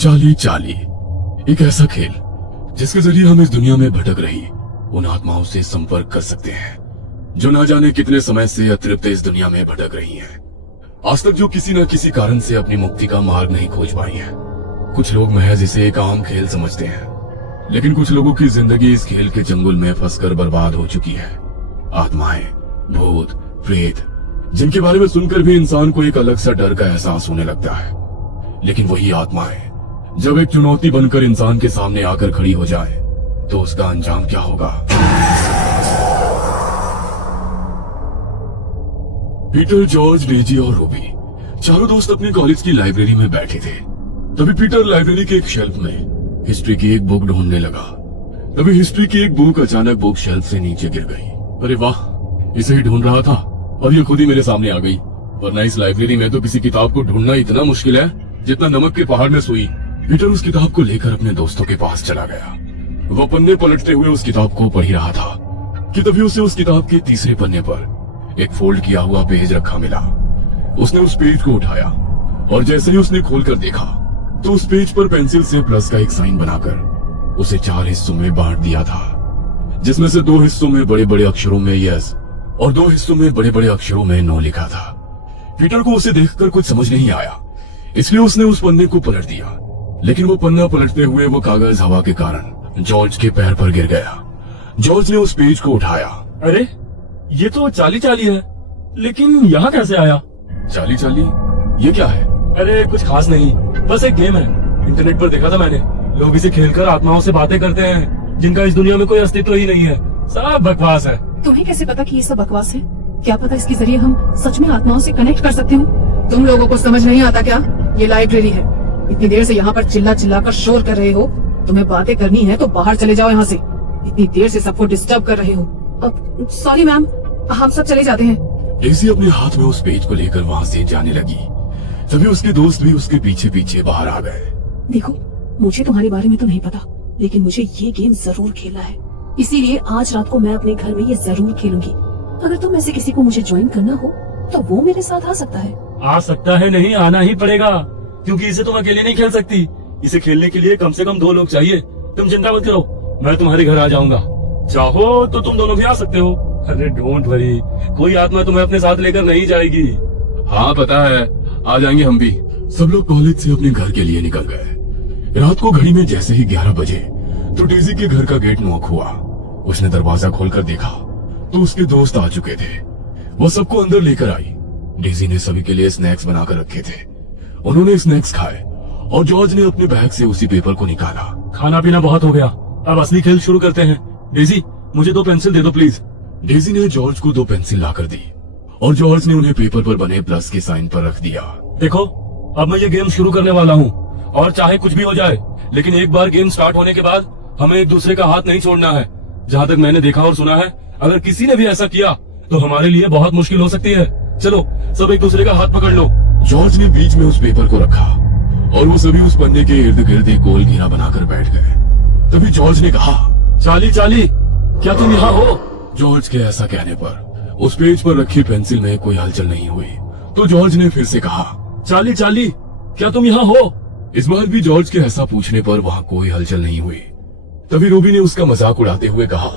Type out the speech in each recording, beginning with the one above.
चाली चाली एक ऐसा खेल जिसके जरिए हम इस दुनिया में भटक रही उन आत्माओं से संपर्क कर सकते हैं जो ना जाने कितने समय से अतृप्त इस दुनिया में भटक रही हैं। आज तक जो किसी न किसी कारण से अपनी मुक्ति का मार्ग नहीं खोज पाई हैं। कुछ लोग महज इसे एक आम खेल समझते हैं, लेकिन कुछ लोगों की जिंदगी इस खेल के चंगुल में फंसकर बर्बाद हो चुकी है। आत्माएं, भूत, प्रेत, जिनके बारे में सुनकर भी इंसान को एक अलग सा डर का एहसास होने लगता है। लेकिन वही आत्माएं जब एक चुनौती बनकर इंसान के सामने आकर खड़ी हो जाए तो उसका अंजाम क्या होगा। पीटर, जॉर्ज, डेजी और रूबी चारों दोस्त अपने कॉलेज की लाइब्रेरी में बैठे थे। तभी पीटर लाइब्रेरी के एक शेल्फ में हिस्ट्री की एक बुक ढूंढने लगा। तभी हिस्ट्री की एक बुक अचानक बुक शेल्फ से नीचे गिर गई। अरे वाह, इसे ही ढूंढ रहा था और ये खुद ही मेरे सामने आ गई। वरना इस लाइब्रेरी में तो किसी किताब को ढूंढना इतना मुश्किल है जितना नमक के पहाड़ में सुई। पीटर उस किताब को लेकर अपने दोस्तों के पास चला गया। वो पन्ने पलटते हुए उस किताब को पढ़ ही रहा था कि तभी उसे उस किताब के तीसरे पन्ने पर एक फोल्ड किया हुआ पेज रखा मिला। उसने उस पेज को उठाया और जैसे ही उसने खोलकर देखा तो उस पेज पर पेंसिल से प्लस का एक साइन बनाकर उसे 4 हिस्सों में बांट दिया था, जिसमें से 2 हिस्सों में बड़े बड़े अक्षरों में यस और 2 हिस्सों में बड़े बड़े अक्षरों में नो लिखा था। पीटर को उसे देखकर कुछ समझ नहीं आया, इसलिए उसने उस पन्ने को पलट दिया। लेकिन वो पन्ना पलटते हुए वो कागज हवा के कारण जॉर्ज के पैर पर गिर गया। जॉर्ज ने उस पेज को उठाया। अरे ये तो चाली चाली है, लेकिन यहाँ कैसे आया? चाली चाली ये क्या है? अरे कुछ खास नहीं, बस एक गेम है। इंटरनेट पर देखा था मैंने। लोग इसे खेलकर आत्माओं से बातें करते हैं जिनका इस दुनिया में कोई अस्तित्व ही नहीं है। सब बकवास है। तुम्हें कैसे पता कि ये सब बकवास है? क्या पता इसके जरिए हम सच में आत्माओं से कनेक्ट कर सकते हो। तुम लोगों को समझ नहीं आता क्या? ये लाइब्रेरी है। इतनी देर से यहाँ पर चिल्ला चिल्ला कर शोर कर रहे हो। तुम्हें बातें करनी है तो बाहर चले जाओ यहाँ से। इतनी देर से सबको डिस्टर्ब कर रहे हो। अब सॉरी मैम, हम सब चले जाते हैं। डेज़ी अपने हाथ में उस पेज को लेकर वहाँ से जाने लगी। तभी उसके दोस्त भी उसके पीछे पीछे बाहर आ गए। देखो, मुझे तुम्हारे बारे में तो नहीं पता, लेकिन मुझे ये गेम जरूर खेलना है। इसीलिए आज रात को मैं अपने घर में ये जरूर खेलूंगी। अगर तुम में से किसी को मुझे ज्वाइन करना हो तो वो मेरे साथ आ सकता है। आ सकता है नहीं, आना ही पड़ेगा, क्योंकि इसे तुम अकेले नहीं खेल सकती। इसे खेलने के लिए कम से कम 2 लोग चाहिए। तुम चिंता मत करो, मैं तुम्हारे घर आ जाऊंगा। चाहो तो तुम दोनों भी आ सकते हो। अरे डोंट वरी, कोई आत्मा तुम्हें अपने साथ लेकर नहीं जाएगी। हाँ पता है, आ जाएंगे हम भी। सब लोग कॉलेज से अपने घर के लिए निकल गए। रात को घड़ी में जैसे ही 11 बजे तो डेज़ी के घर का गेट नॉक हुआ। उसने दरवाजा खोलकर देखा तो उसके दोस्त आ चुके थे। वो सबको अंदर लेकर आई। डेज़ी ने सभी के लिए स्नैक्स बनाकर रखे थे। उन्होंने स्नैक्स खाए और जॉर्ज ने अपने बैग से उसी पेपर को निकाला। खाना पीना बहुत हो गया, अब असली खेल शुरू करते हैं। डेज़ी, मुझे 2 पेंसिल दे दो प्लीज। डेज़ी ने जॉर्ज को 2 पेंसिल लाकर दी और जॉर्ज ने उन्हें पेपर पर बने प्लस के साइन पर रख दिया। देखो, अब मैं ये गेम शुरू करने वाला हूँ और चाहे कुछ भी हो जाए, लेकिन एक बार गेम स्टार्ट होने के बाद हमें एक दूसरे का हाथ नहीं छोड़ना है। जहाँ तक मैंने देखा और सुना है, अगर किसी ने भी ऐसा किया तो हमारे लिए बहुत मुश्किल हो सकती है। चलो सब एक दूसरे का हाथ पकड़ लो। जॉर्ज ने बीच में उस पेपर को रखा और वो सभी उस पन्ने के इर्द गिर्द एक गोल घेरा बनाकर बैठ गए। तभी जॉर्ज ने कहा, चाली चाली, क्या तुम यहाँ हो? जॉर्ज के ऐसा कहने पर उस पेज पर रखी पेंसिल में कोई हलचल नहीं हुई। तो जॉर्ज ने फिर से कहा, चाली चाली, क्या तुम यहाँ हो? इस बार भी जॉर्ज के ऐसा पूछने पर वहाँ कोई हलचल नहीं हुई। तभी रूबी ने उसका मजाक उड़ाते हुए कहा,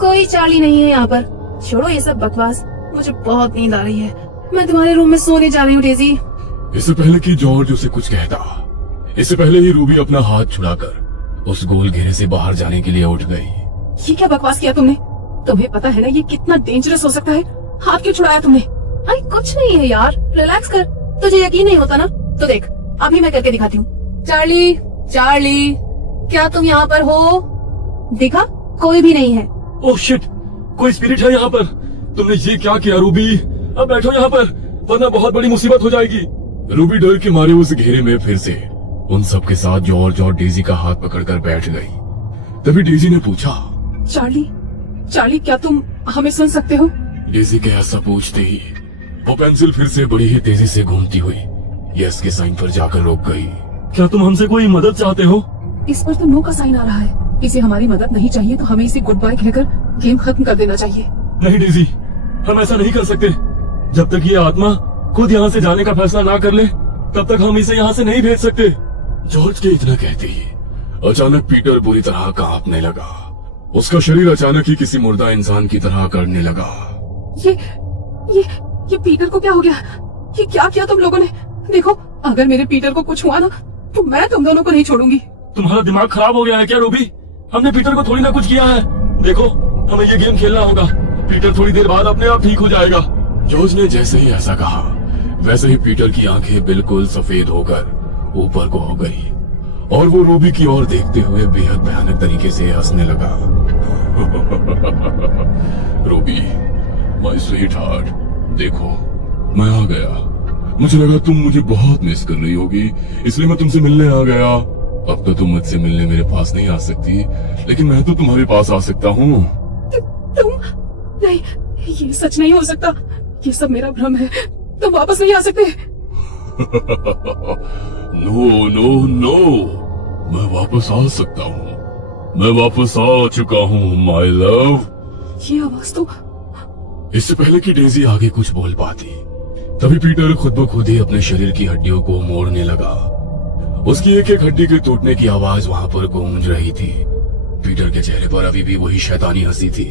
कोई चार्ली नहीं है यहाँ पर। छोड़ो ये सब बकवास, मुझे बहुत नींद आ रही है। मैं तुम्हारे रूम में सोने जा रही हूँ डेज़ी। इससे पहले कि जॉर्ज उसे कुछ कहता, इससे पहले ही रूबी अपना हाथ छुड़ाकर उस गोल घेरे से बाहर जाने के लिए उठ गई। ये क्या बकवास किया तुमने? तुम्हें पता है ना ये कितना डेंजरस हो सकता है। हाथ क्यों छुड़ाया तुमने? अरे कुछ नहीं है यार, रिलैक्स कर। तुझे यकीन नहीं होता ना, तो देख अभी मैं करके दिखाती हूँ। चार्ली, चार्ली, क्या तुम यहाँ पर हो? देखा, कोई भी नहीं है। ओह शिट, कोई स्पिरिट है यहाँ पर। तुमने ये क्या किया रूबी? अब बैठो यहाँ पर, वरना बहुत बड़ी मुसीबत हो जाएगी। रूबी डर के मारे उस घेरे में फिर से उन सब के साथ जॉर्ज और डेज़ी का हाथ पकड़कर बैठ गई। तभी डेज़ी ने पूछा, चार्ली, चार्ली, क्या तुम हमें सुन सकते हो? डेज़ी के ऐसा पूछते ही वो पेंसिल फिर से बड़ी ही तेजी से घूमती हुई यस के साइन पर जाकर रुक गई। क्या तुम हमसे कोई मदद चाहते हो? इस पर तो नो का साइन आ रहा है। इसे हमारी मदद नहीं चाहिए तो हमें इसे गुड बाय कहकर गेम खत्म कर देना चाहिए। नहीं डेज़ी, हम ऐसा नहीं कर सकते। जब तक ये आत्मा खुद यहाँ से जाने का फैसला ना कर ले, तब तक हम इसे यहाँ से नहीं भेज सकते। जॉर्ज के इतना कहते ही अचानक पीटर बुरी तरह कांपने लगा। उसका शरीर अचानक ही किसी मुर्दा इंसान की तरह करने लगा। ये पीटर को क्या हो गया? ये क्या किया तुम लोगों ने? देखो, अगर मेरे पीटर को कुछ हुआ ना तो मैं तुम दोनों को नहीं छोड़ूंगी। तुम्हारा दिमाग खराब हो गया है क्या रूबी? हमने पीटर को थोड़ी ना कुछ किया है। देखो, हमें ये गेम खेलना होगा। पीटर थोड़ी देर बाद अपने आप ठीक हो जाएगा। जॉर्ज ने जैसे ही ऐसा कहा वैसे ही पीटर की आंखें बिल्कुल सफेद होकर ऊपर को हो गई और वो रूबी की ओर देखते हुए बेहद भयानक तरीके से हंसने लगा। रूबी, माय स्वीट हार्ट, देखो मैं आ गया। मुझे लगा तुम मुझे बहुत मिस कर रही होगी, इसलिए मैं तुमसे मिलने आ गया। अब तो तुम मुझसे मिलने मेरे पास नहीं आ सकती, लेकिन मैं तो तुम्हारे पास आ सकता हूँ। तुम नहीं, ये सच नहीं हो सकता। ये सब मेरा भ्रम है। तुम वापस नहीं आ सकते। नो नो नो, मैं वापस आ सकता हूँ। मैं वापस आ चुका हूँ माय लव। ये आवाज तो इससे पहले कि डेजी आगे कुछ बोल पाती तभी पीटर खुद ब खुद ही अपने शरीर की हड्डियों को मोड़ने लगा। उसकी एक एक हड्डी के टूटने की आवाज वहां पर गूंज रही थी। पीटर के चेहरे पर अभी भी वही शैतानी हंसी थी।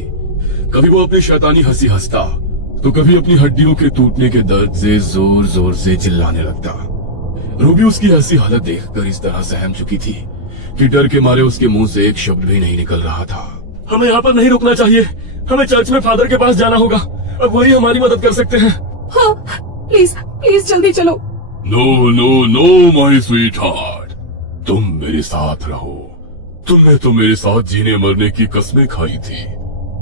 कभी वो अपनी शैतानी हंसी हंसता तो कभी अपनी हड्डियों के टूटने के दर्द से जोर जोर से चिल्लाने लगता। रूबी उसकी ऐसी हालत देखकर इस तरह सहम चुकी थी कि डर के मारे उसके मुंह से एक शब्द भी नहीं निकल रहा था। हमें यहाँ पर नहीं रुकना चाहिए। हमें चर्च में फादर के पास जाना होगा। अब वही हमारी मदद कर सकते हैं। हाँ, प्लीज प्लीज जल्दी चलो। No no no my sweetheart, तुम मेरे साथ रहो। तुमने तो मेरे साथ जीने मरने की कस्में खाई थी।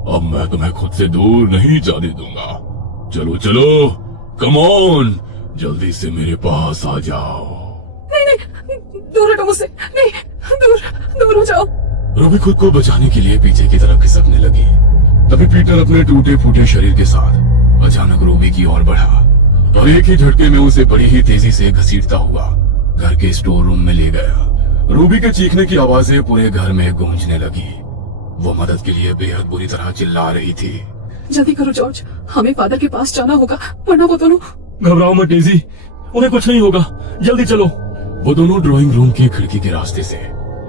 अब मैं तुम्हें खुद से दूर नहीं जाने दूंगा। चलो चलो, कम ऑन, जल्दी से मेरे पास आ जाओ। नहीं नहीं, दूर हटो मुझसे। नहीं, दूर दूर हो जाओ। रूबी खुद को बचाने के लिए पीछे की तरफ खिसकने लगी। तभी पीटर अपने टूटे फूटे शरीर के साथ अचानक रूबी की ओर बढ़ा और एक ही झटके में उसे बड़ी ही तेजी से घसीटता हुआ घर के स्टोर रूम में ले गया। रूबी के चीखने की आवाजें पूरे घर में गूंजने लगी। वो मदद के लिए बेहद बुरी तरह चिल्ला रही थी। जल्दी करो जॉर्ज, हमें फादर के पास जाना होगा, वरना वो दोनों। घबराओ मत डेजी, उन्हें कुछ नहीं होगा। जल्दी चलो। वो दोनों ड्राइंग रूम की खिड़की के रास्ते से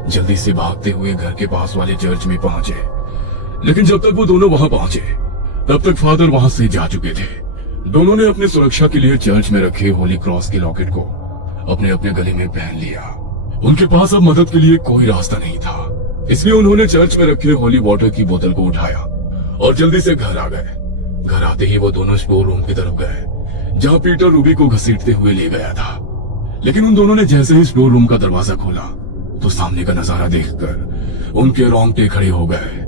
जल्दी से भागते हुए घर के पास वाले चर्च में पहुंचे। लेकिन जब तक वो दोनों वहां पहुंचे तब तक फादर वहां से जा चुके थे। दोनों ने अपनी सुरक्षा के लिए चर्च में रखे होली क्रॉस के लॉकेट को अपने अपने गले में पहन लिया। उनके पास अब मदद के लिए कोई रास्ता नहीं था, इसलिए उन्होंने चर्च में रखे होली वाटर की बोतल को उठाया और जल्दी से घर आ गए। घर आते ही वो दोनों स्टोर रूम की तरफ गए जहां पीटर रूबी को घसीटते हुए ले गया था। लेकिन उन दोनों ने जैसे ही स्टोर रूम का दरवाजा खोला तो सामने का नजारा देखकर उनके रोंगटे खड़े हो गए।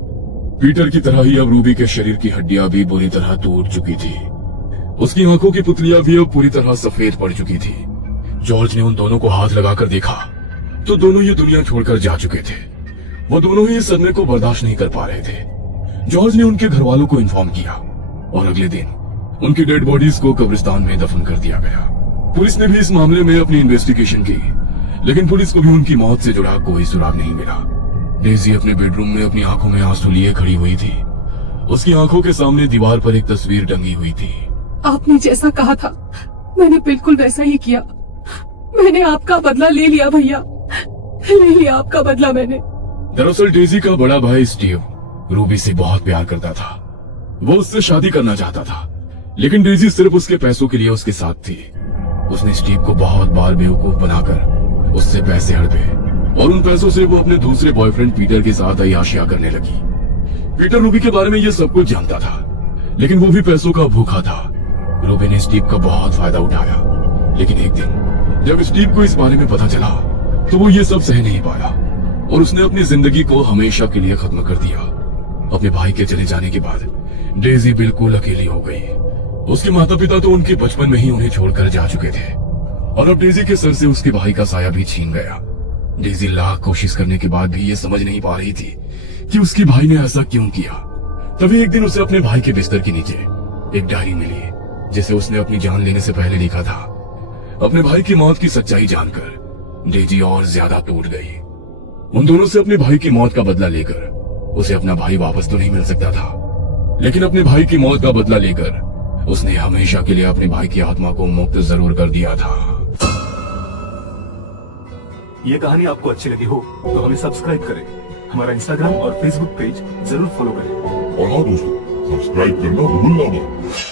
पीटर की तरह ही अब रूबी के शरीर की हड्डियां भी बुरी तरह टूट चुकी थी। उसकी आंखों की पुतलियां भी अब पूरी तरह सफेद पड़ चुकी थी। जॉर्ज ने उन दोनों को हाथ लगाकर देखा तो दोनों ये दुनिया छोड़कर जा चुके थे। वो दोनों ही इस सदमे को बर्दाश्त नहीं कर पा रहे थे। जॉर्ज ने उनके घर वालों को इन्फॉर्म किया और अगले दिन उनकी डेड बॉडीज को कब्रिस्तान में दफन कर दिया गया। पुलिस ने भी इस मामले में अपनी इन्वेस्टिगेशन की, लेकिन पुलिस को भी उनकी मौत से जुड़ा कोई सुराग नहीं मिला। डेजी अपने बेडरूम में अपनी आंखों में आंसू लिए खड़ी हुई थी। उसकी आंखों के सामने दीवार पर एक तस्वीर टंगी हुई थी। आपने जैसा कहा था मैंने बिल्कुल वैसा ही किया। मैंने आपका बदला ले लिया भैया, ले लिया आपका बदला मैंने। दरअसल डेजी का बड़ा भाई स्टीव रूबी से बहुत प्यार करता था। वो उससे शादी करना चाहता था, लेकिन डेजी सिर्फ उसके पैसों के लिए उसके साथ थी। उसने स्टीव को बहुत बार बेवकूफ बनाकर उससे पैसे हड़पे और उन पैसों से वो अपने दूसरे बॉयफ्रेंड पीटर के साथ अय्याशियां करने लगी। पीटर रूबी के बारे में ये सब कुछ जानता था, लेकिन वो भी पैसों का भूखा था। रूबी ने स्टीव का बहुत फायदा उठाया, लेकिन एक दिन जब स्टीव को इस बारे में पता चला तो वो ये सब सह नहीं पाया और उसने अपनी जिंदगी को हमेशा के लिए खत्म कर दिया। अपने भाई के चले जाने के बाद डेजी बिल्कुल अकेली हो गई। उसके माता पिता तो उनके बचपन में ही उन्हें छोड़कर जा चुके थे और अब डेजी के सर से उसके भाई का साया भी छीन गया। डेजी लाख कोशिश करने के बाद भी ये समझ नहीं पा रही थी कि उसके भाई ने ऐसा क्यों किया। तभी एक दिन उसे अपने भाई के बिस्तर के नीचे एक डायरी मिली जिसे उसने अपनी जान लेने से पहले लिखा था। अपने भाई की मौत की सच्चाई जानकर डेजी और ज्यादा टूट गई। उन दोनों से अपने भाई की मौत का बदला लेकर उसे अपना भाई वापस तो नहीं मिल सकता था, लेकिन अपने भाई की मौत का बदला लेकर उसने हमेशा के लिए अपने भाई की आत्मा को मुक्त जरूर कर दिया था। ये कहानी आपको अच्छी लगी हो तो हमें सब्सक्राइब करें, हमारा इंस्टाग्राम और फेसबुक पेज जरूर फॉलो करें। और हाँ दोस्तों, सब्सक्राइब करना भूलना मत।